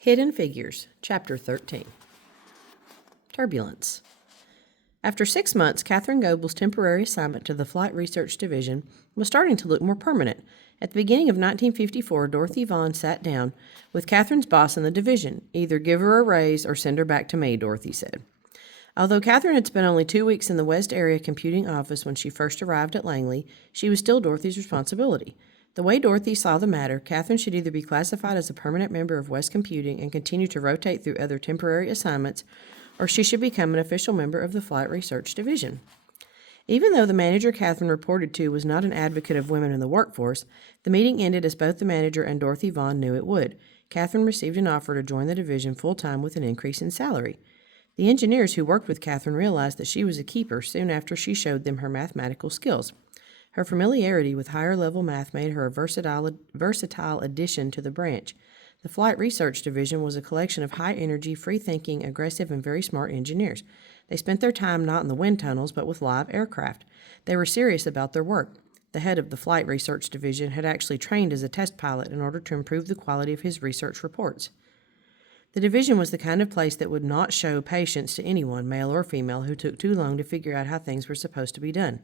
Hidden Figures, Chapter 13. Turbulence. After 6 months, Catherine Goble's temporary assignment to the Flight Research Division was starting to look more permanent. At the beginning of 1954, Dorothy Vaughan sat down with Catherine's boss in the division. "Either give her a raise or send her back to me," Dorothy said. Although Catherine had spent only 2 weeks in the West Area Computing Office when she first arrived at Langley, she was still Dorothy's responsibility. The way Dorothy saw the matter, Catherine should either be classified as a permanent member of West Computing and continue to rotate through other temporary assignments, or she should become an official member of the Flight Research Division. Even though the manager Catherine reported to was not an advocate of women in the workforce, the meeting ended as both the manager and Dorothy Vaughan knew it would. Catherine received an offer to join the division full-time with an increase in salary. The engineers who worked with Catherine realized that she was a keeper soon after she showed them her mathematical skills. Her familiarity with higher-level math made her a versatile addition to the branch. The Flight Research Division was a collection of high-energy, free-thinking, aggressive, and very smart engineers. They spent their time not in the wind tunnels, but with live aircraft. They were serious about their work. The head of the Flight Research Division had actually trained as a test pilot in order to improve the quality of his research reports. The division was the kind of place that would not show patience to anyone, male or female, who took too long to figure out how things were supposed to be done.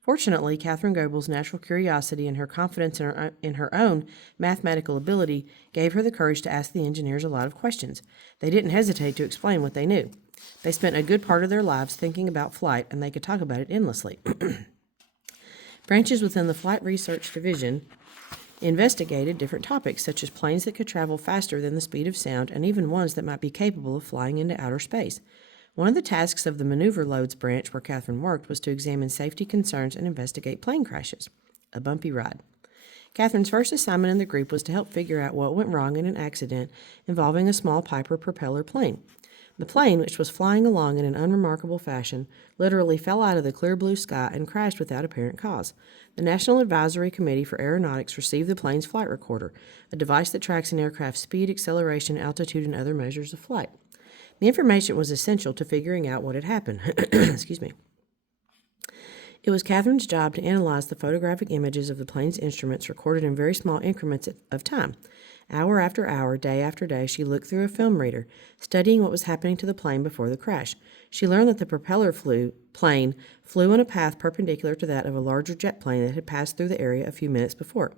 Fortunately, Catherine Goble's natural curiosity and her confidence in her own mathematical ability gave her the courage to ask the engineers a lot of questions. They didn't hesitate to explain what they knew. They spent a good part of their lives thinking about flight, and they could talk about it endlessly. Branches within the Flight Research Division investigated different topics, such as planes that could travel faster than the speed of sound, and even ones that might be capable of flying into outer space. One of the tasks of the Maneuver Loads branch where Catherine worked was to examine safety concerns and investigate plane crashes. A bumpy ride. Catherine's first assignment in the group was to help figure out what went wrong in an accident involving a small Piper propeller plane. The plane, which was flying along in an unremarkable fashion, literally fell out of the clear blue sky and crashed without apparent cause. The National Advisory Committee for Aeronautics received the plane's flight recorder, a device that tracks an aircraft's speed, acceleration, altitude, and other measures of flight. The information was essential to figuring out what had happened. Excuse me. It was Catherine's job to analyze the photographic images of the plane's instruments recorded in very small increments of time. Hour after hour, day after day, she looked through a film reader, studying what was happening to the plane before the crash. She learned that the propeller plane flew on a path perpendicular to that of a larger jet plane that had passed through the area a few minutes before.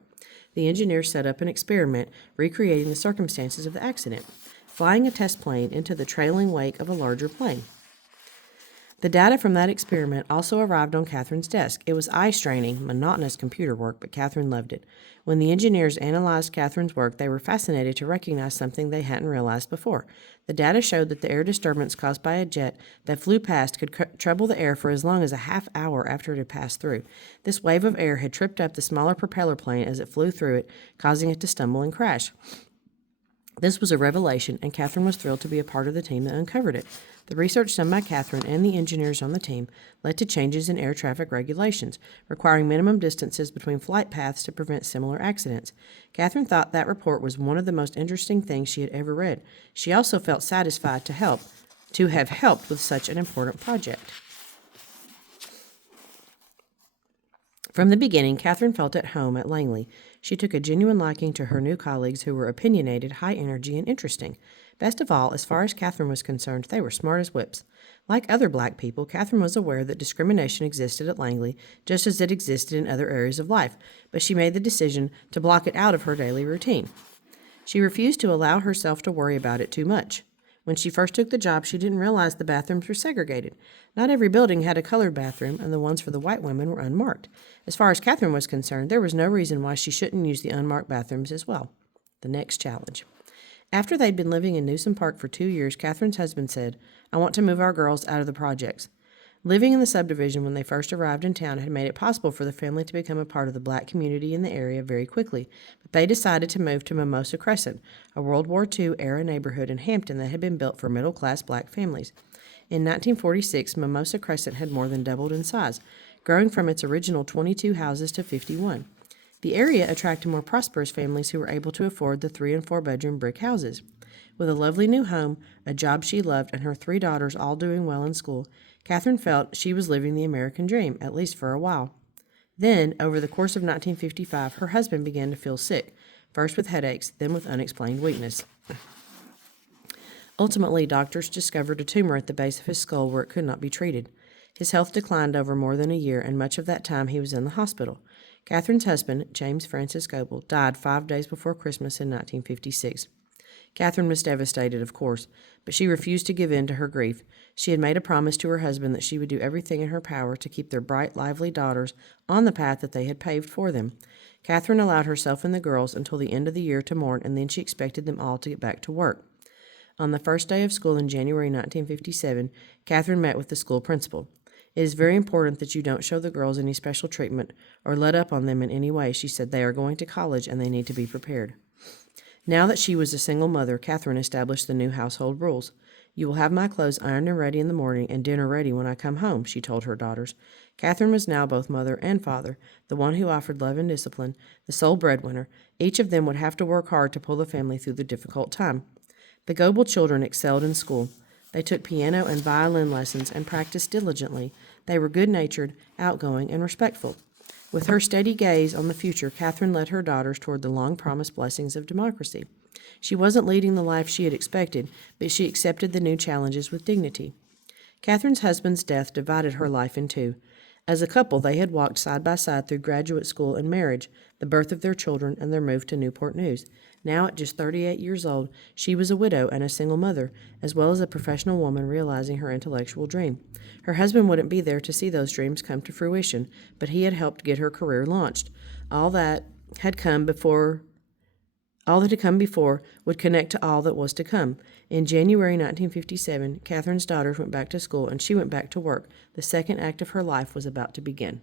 The engineers set up an experiment, recreating the circumstances of the accident, flying a test plane into the trailing wake of a larger plane. The data from that experiment also arrived on Catherine's desk. It was eye-straining, monotonous computer work, but Catherine loved it. When the engineers analyzed Catherine's work, they were fascinated to recognize something they hadn't realized before. The data showed that the air disturbance caused by a jet that flew past could trouble the air for as long as a half hour after it had passed through. This wave of air had tripped up the smaller propeller plane as it flew through it, causing it to stumble and crash. This was a revelation, and Catherine was thrilled to be a part of the team that uncovered it. The research done by Catherine and the engineers on the team led to changes in air traffic regulations, requiring minimum distances between flight paths to prevent similar accidents. Catherine thought that report was one of the most interesting things she had ever read. She also felt satisfied to have helped with such an important project. From the beginning, Catherine felt at home at Langley. She took a genuine liking to her new colleagues who were opinionated, high energy, and interesting. Best of all, as far as Catherine was concerned, they were smart as whips. Like other black people, Catherine was aware that discrimination existed at Langley, just as it existed in other areas of life, but she made the decision to block it out of her daily routine. She refused to allow herself to worry about it too much. When she first took the job, she didn't realize the bathrooms were segregated. Not every building had a colored bathroom, and the ones for the white women were unmarked. As far as Catherine was concerned, there was no reason why she shouldn't use the unmarked bathrooms as well. The next challenge. After they'd been living in Newsom Park for 2 years, Catherine's husband said, "I want to move our girls out of the projects." Living in the subdivision when they first arrived in town had made it possible for the family to become a part of the black community in the area very quickly, but they decided to move to Mimosa Crescent, a World War II-era neighborhood in Hampton that had been built for middle-class black families. In 1946, Mimosa Crescent had more than doubled in size, growing from its original 22 houses to 51. The area attracted more prosperous families who were able to afford the 3- and 4-bedroom brick houses. With a lovely new home, a job she loved, and her 3 daughters all doing well in school, Catherine felt she was living the American dream, at least for a while. Then, over the course of 1955, her husband began to feel sick, first with headaches, then with unexplained weakness. Ultimately, doctors discovered a tumor at the base of his skull where it could not be treated. His health declined over more than a year, and much of that time he was in the hospital. Catherine's husband, James Francis Goebel, died 5 days before Christmas in 1956. Catherine was devastated, of course, but she refused to give in to her grief. She had made a promise to her husband that she would do everything in her power to keep their bright, lively daughters on the path that they had paved for them. Catherine allowed herself and the girls until the end of the year to mourn, and then she expected them all to get back to work. On the first day of school in January 1957, Catherine met with the school principal. "It is very important that you don't show the girls any special treatment or let up on them in any way," she said. "They are going to college and they need to be prepared." Now that she was a single mother, Catherine established the new household rules. "You will have my clothes ironed and ready in the morning and dinner ready when I come home," she told her daughters. Catherine was now both mother and father, the one who offered love and discipline, the sole breadwinner. Each of them would have to work hard to pull the family through the difficult time. The Goebel children excelled in school. They took piano and violin lessons and practiced diligently. They were good-natured, outgoing, and respectful. With her steady gaze on the future, Catherine led her daughters toward the long-promised blessings of democracy. She wasn't leading the life she had expected, but she accepted the new challenges with dignity. Catherine's husband's death divided her life in two. As a couple, they had walked side by side through graduate school and marriage, the birth of their children, and their move to Newport News. Now, at just 38 years old, she was a widow and a single mother, as well as a professional woman realizing her intellectual dream. Her husband wouldn't be there to see those dreams come to fruition, but he had helped get her career launched. All that had come before would connect to all that was to come. In January 1957, Catherine's daughters went back to school and she went back to work. The second act of her life was about to begin.